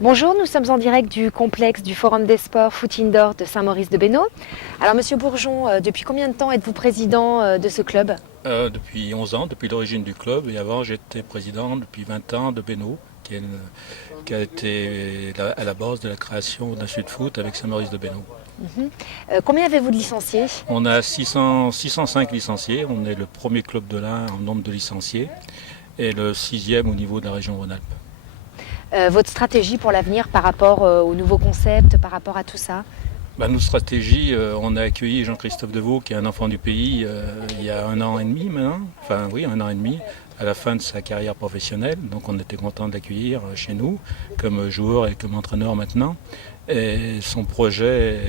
Bonjour, nous sommes en direct du complexe du Forum des sports Foot Indoor de Saint-Maurice-de-Bénaud. Alors Monsieur Bourgeon, depuis combien de temps êtes-vous président de ce club ? Depuis 11 ans, depuis l'origine du club, et avant j'étais président depuis 20 ans de Bénaud, qui a été à la base de la création d'un Sud Foot avec Saint-Maurice-de-Bénaud. Combien avez-vous de licenciés ? On a 605 licenciés, on est le premier club de l'Ain en nombre de licenciés et le 6e au niveau de la région Rhône-Alpes. Votre stratégie pour l'avenir par rapport au nouveau concept, par rapport à tout ça ? Notre stratégie, on a accueilli Jean-Christophe Deveau, qui est un enfant du pays, il y a 1 an et demi maintenant, 1 an et demi, à la fin de sa carrière professionnelle. Donc on était content de l'accueillir chez nous, comme joueur et comme entraîneur maintenant. Et son projet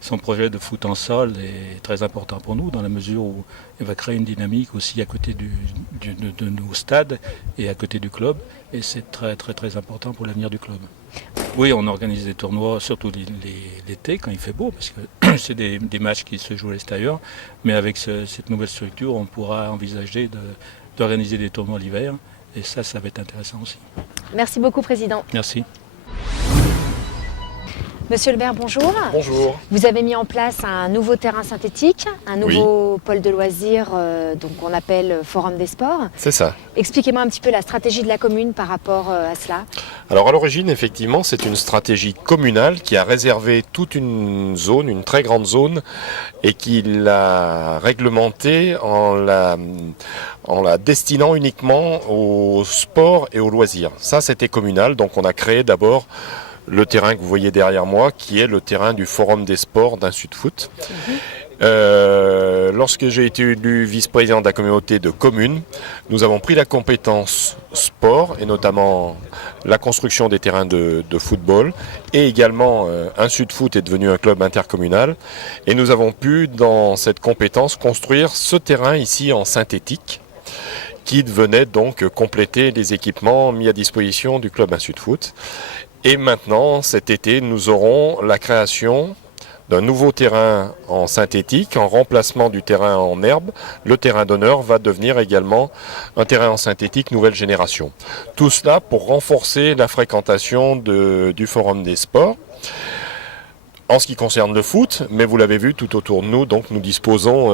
de foot en sol est très important pour nous, dans la mesure où il va créer une dynamique aussi à côté de nos stades et à côté du club. Et c'est très très très important pour l'avenir du club. Oui, on organise des tournois, surtout l'été, quand il fait beau, parce que c'est des matchs qui se jouent à l'extérieur. Mais avec cette nouvelle structure, on pourra envisager d'organiser des tournois l'hiver. Et ça va être intéressant aussi. Merci beaucoup, Président. Merci. Monsieur Lebert, bonjour. Bonjour. Vous avez mis en place un nouveau terrain synthétique, un nouveau pôle de loisirs, donc qu'on appelle Forum des sports. C'est ça. Expliquez-moi un petit peu la stratégie de la commune par rapport à cela. Alors à l'origine, effectivement, c'est une stratégie communale qui a réservé toute une zone, une très grande zone, et qui l'a réglementée en la destinant uniquement au sport et aux loisirs. Ça, c'était communal, donc on a créé d'abord le terrain que vous voyez derrière moi, qui est le terrain du Forum des sports d'un Sud Foot. Lorsque j'ai été élu vice-président de la communauté de communes, nous avons pris la compétence sport, et notamment la construction des terrains de football, et également un Sud Foot est devenu un club intercommunal, et nous avons pu, dans cette compétence, construire ce terrain ici en synthétique, qui venait donc compléter les équipements mis à disposition du club Sud Foot. Et maintenant, cet été, nous aurons la création d'un nouveau terrain en synthétique, en remplacement du terrain en herbe. Le terrain d'honneur va devenir également un terrain en synthétique nouvelle génération. Tout cela pour renforcer la fréquentation du Forum des sports. En ce qui concerne le foot, mais vous l'avez vu tout autour de nous, donc nous disposons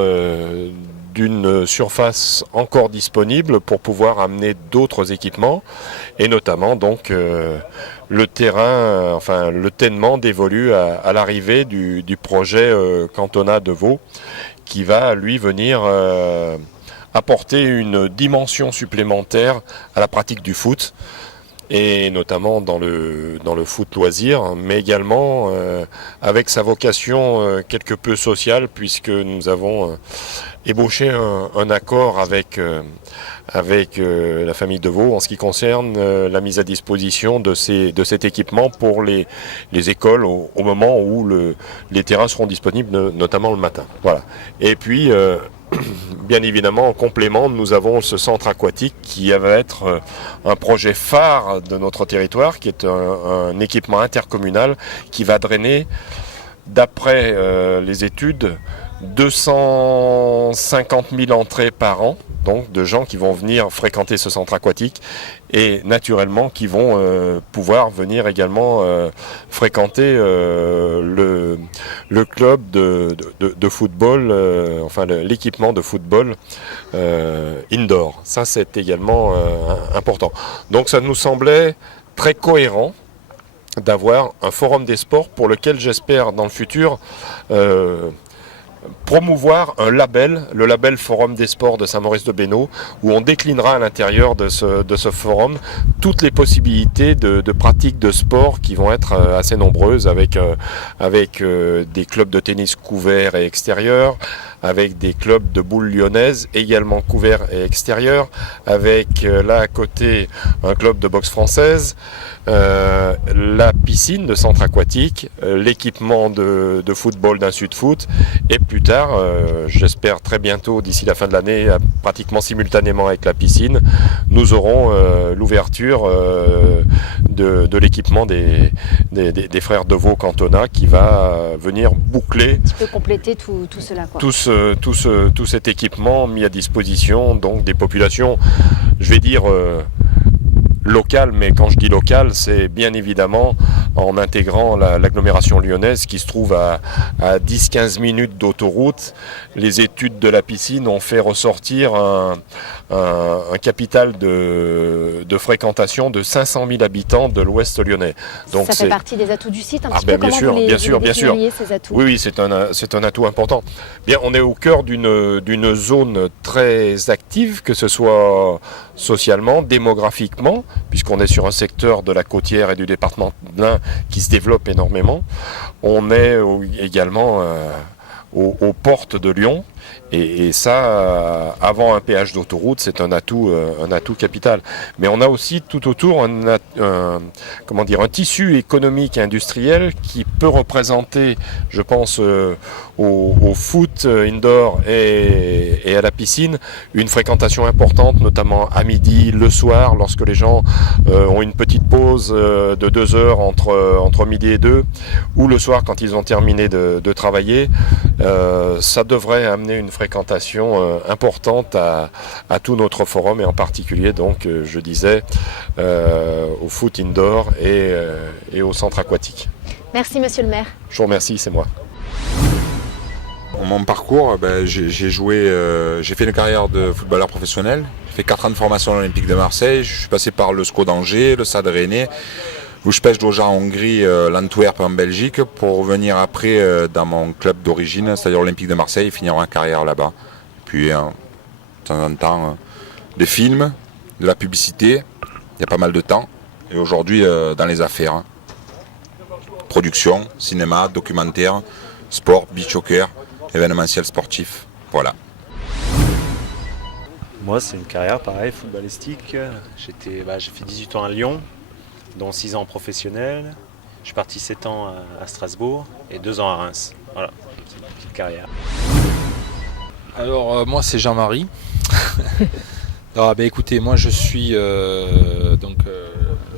d'une surface encore disponible pour pouvoir amener d'autres équipements, et notamment donc le terrain, le ténement dévolu à l'arrivée du projet cantonat de Vaud, qui va lui venir apporter une dimension supplémentaire à la pratique du foot, et notamment dans le foot loisir, mais également avec sa vocation quelque peu sociale, puisque nous avons ébauché un accord avec la famille Deveau en ce qui concerne la mise à disposition de cet équipement pour les écoles au moment où les terrains seront disponibles, notamment le matin. Voilà. Et puis bien évidemment, en complément, nous avons ce centre aquatique qui va être un projet phare de notre territoire, qui est un équipement intercommunal qui va drainer, d'après les études, 250 000 entrées par an, donc de gens qui vont venir fréquenter ce centre aquatique, et naturellement qui vont pouvoir venir également fréquenter le club de football, l'équipement de football indoor. Ça, c'est également important. Donc ça nous semblait très cohérent d'avoir un forum des sports pour lequel j'espère dans le futur promouvoir un label, le label Forum des sports de Saint-Maurice-de-Bénaud, où on déclinera à l'intérieur de ce forum toutes les possibilités de pratique de sport qui vont être assez nombreuses, avec des clubs de tennis couverts et extérieurs, avec des clubs de boules lyonnaises également couverts et extérieurs, avec là à côté un club de boxe française, la piscine de centre aquatique, l'équipement de football d'un Sud Foot, et plus tard, j'espère très bientôt, d'ici la fin de l'année, pratiquement simultanément avec la piscine, nous aurons l'ouverture de l'équipement des frères Deveau cantonat qui va venir boucler. Qui peut compléter tout cela, quoi. Tout cet équipement mis à disposition donc des populations, je vais dire, local, mais quand je dis local, c'est bien évidemment en intégrant l'agglomération lyonnaise qui se trouve à 10-15 minutes d'autoroute. Les études de la piscine ont fait ressortir un capital de fréquentation de 500 000 habitants de l'ouest lyonnais. Donc ça fait partie des atouts du site, un petit peu. Bien Comment sûr, vous les bien sûr. ces atouts? Oui, c'est un atout important. Bien, on est au cœur d'une zone très active, que ce soit socialement, démographiquement, puisqu'on est sur un secteur de la côtière et du département de l'Ain qui se développe énormément. On est également aux portes de Lyon. Et ça, avant un péage d'autoroute, c'est un atout capital. Mais on a aussi tout autour un tissu économique et industriel qui peut représenter, je pense, au foot indoor et à la piscine, une fréquentation importante, notamment à midi, le soir, lorsque les gens ont une petite pause de 2 heures entre midi et 2, ou le soir quand ils ont terminé de travailler. Ça devrait amener une fréquentation importante à tout notre forum, et en particulier, donc, je disais, au foot indoor et au centre aquatique. Merci monsieur le maire. Je vous remercie, c'est moi. Mon parcours, j'ai fait une carrière de footballeur professionnel. J'ai fait 4 ans de formation à l'Olympique de Marseille. Je suis passé par le SCO d'Angers, le Stade Rennais, Újpest Dózsa en Hongrie, l'Antwerp en Belgique, pour revenir après dans mon club d'origine, c'est-à-dire l'Olympique de Marseille, et finir ma carrière là-bas. Puis, de temps en temps, des films, de la publicité, il y a pas mal de temps. Et aujourd'hui, dans les affaires, production, cinéma, documentaire, sport, beach soccer, événementiel sportif, voilà. Moi, c'est une carrière pareil, footballistique. J'ai fait 18 ans à Lyon, dont 6 ans professionnel. Je suis parti 7 ans à Strasbourg et 2 ans à Reims. Voilà, c'est une petite carrière. Alors, moi, c'est Jean-Marie. Alors, écoutez, moi, je suis le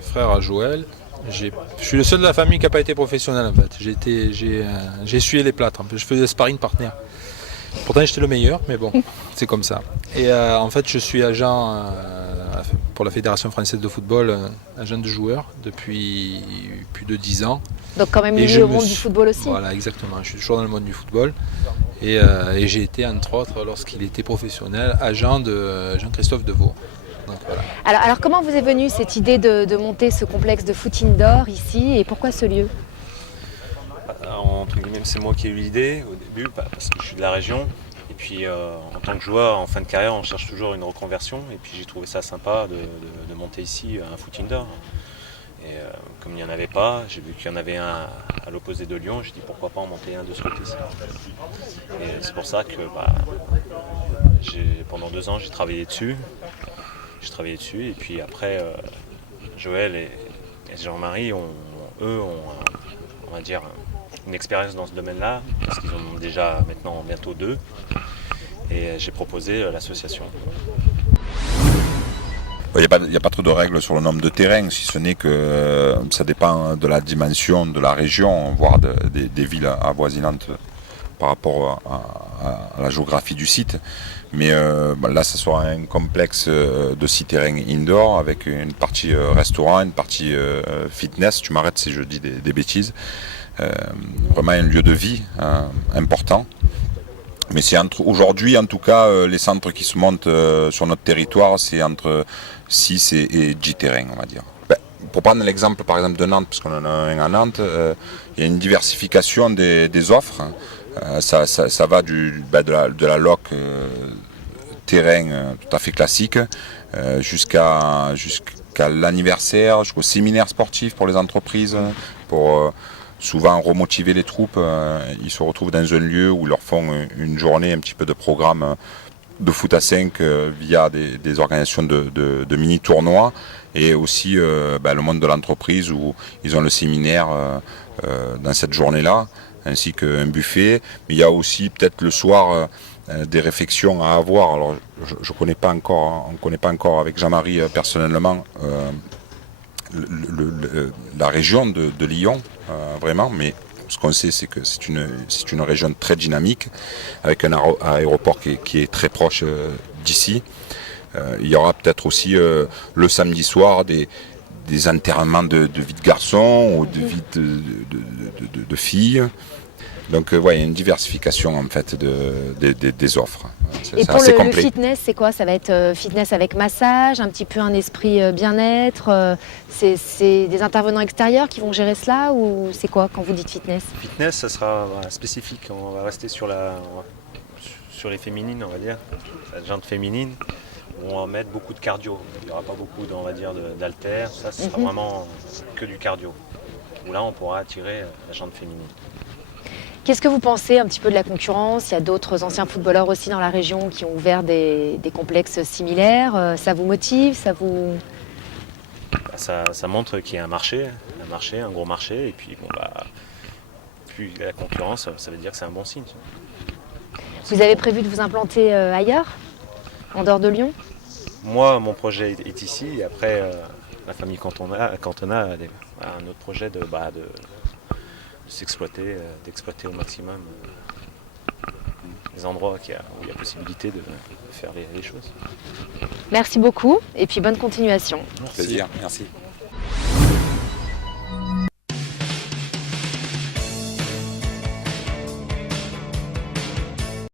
frère à Joël. Je suis le seul de la famille qui n'a pas été professionnel, en fait. J'ai essuyé les plâtres. Je faisais des sparring partner. Pourtant, j'étais le meilleur, mais bon, c'est comme ça. Et en fait, je suis agent pour la Fédération française de football, agent de joueur depuis plus de 10 ans. Donc quand même lié au monde du football aussi. Voilà, exactement. Je suis toujours dans le monde du football. Et j'ai été, entre autres, lorsqu'il était professionnel, agent de Jean-Christophe Deveau. Donc, voilà. Alors comment vous est venue cette idée de monter ce complexe de foot indoor ici, et pourquoi ce lieu? Entre guillemets, c'est moi qui ai eu l'idée au début, parce que je suis de la région. Et puis en tant que joueur, en fin de carrière, on cherche toujours une reconversion. Et puis j'ai trouvé ça sympa de monter ici un foot indoor. Et comme il n'y en avait pas, j'ai vu qu'il y en avait un à l'opposé de Lyon. J'ai dit pourquoi pas en monter un de ce côté-ci. Et c'est pour ça que pendant 2 ans, j'ai travaillé dessus. Et puis après, Joël et Jean-Marie ont on va dire, une expérience dans ce domaine-là, parce qu'ils en ont déjà maintenant bientôt 2. Et j'ai proposé l'association. Il n'y a pas trop de règles sur le nombre de terrains, si ce n'est que ça dépend de la dimension de la région, voire des villes avoisinantes par rapport à la géographie du site. Mais là, ça sera un complexe de 6 terrains indoor avec une partie restaurant, une partie fitness. Tu m'arrêtes si je dis des bêtises. Vraiment un lieu de vie important. Mais c'est aujourd'hui, en tout cas, les centres qui se montent sur notre territoire, c'est entre 6 et 10 terrains, on va dire. Pour prendre l'exemple, par exemple, de Nantes, parce qu'on en a un à Nantes, il y a une diversification des offres. Ça va de la loc terrain tout à fait classique jusqu'à l'anniversaire, jusqu'au séminaire sportif pour les entreprises, pour souvent remotiver les troupes. Ils se retrouvent dans un lieu où ils leur font une journée, un petit peu de programme de foot à 5 via des organisations de mini-tournois, et aussi le monde de l'entreprise où ils ont le séminaire dans cette journée-là, ainsi qu'un buffet. Mais il y a aussi peut-être le soir des réflexions à avoir. Alors je connais pas encore, on ne connaît pas encore avec Jean-Marie personnellement la région de Lyon, vraiment, mais ce qu'on sait, c'est que c'est une région très dynamique, avec un aéroport qui est très proche d'ici. Il y aura peut-être aussi le samedi soir des enterrements de vie de garçons ou de vie de filles. Donc il y a une diversification en fait des offres. Et C'est pour assez le complet. fitness, c'est quoi? Ça va être fitness avec massage, un petit peu un esprit bien-être. C'est des intervenants extérieurs qui vont gérer cela ou c'est quoi quand vous dites fitness? Fitness, ça sera spécifique. On va rester sur les féminines, on va dire, la jante féminine. Où on va mettre beaucoup de cardio. Il n'y aura pas beaucoup, on va dire, d'haltères. Ça, ce sera vraiment que du cardio. Où là, on pourra attirer la jante féminine. Qu'est-ce que vous pensez un petit peu de la concurrence? Il y a d'autres anciens footballeurs aussi dans la région qui ont ouvert des complexes similaires. Ça vous motive? Ça montre qu'il y a un marché, un gros marché. Et puis, plus il y a la concurrence, ça veut dire que c'est un bon signe. Vous avez prévu de vous implanter ailleurs, en dehors de Lyon? Moi, mon projet est ici. Et après, la famille Cantona a un autre projet de s'exploiter, d'exploiter au maximum les endroits où il y a possibilité de faire les choses. Merci beaucoup et puis bonne continuation. Plaisir, merci.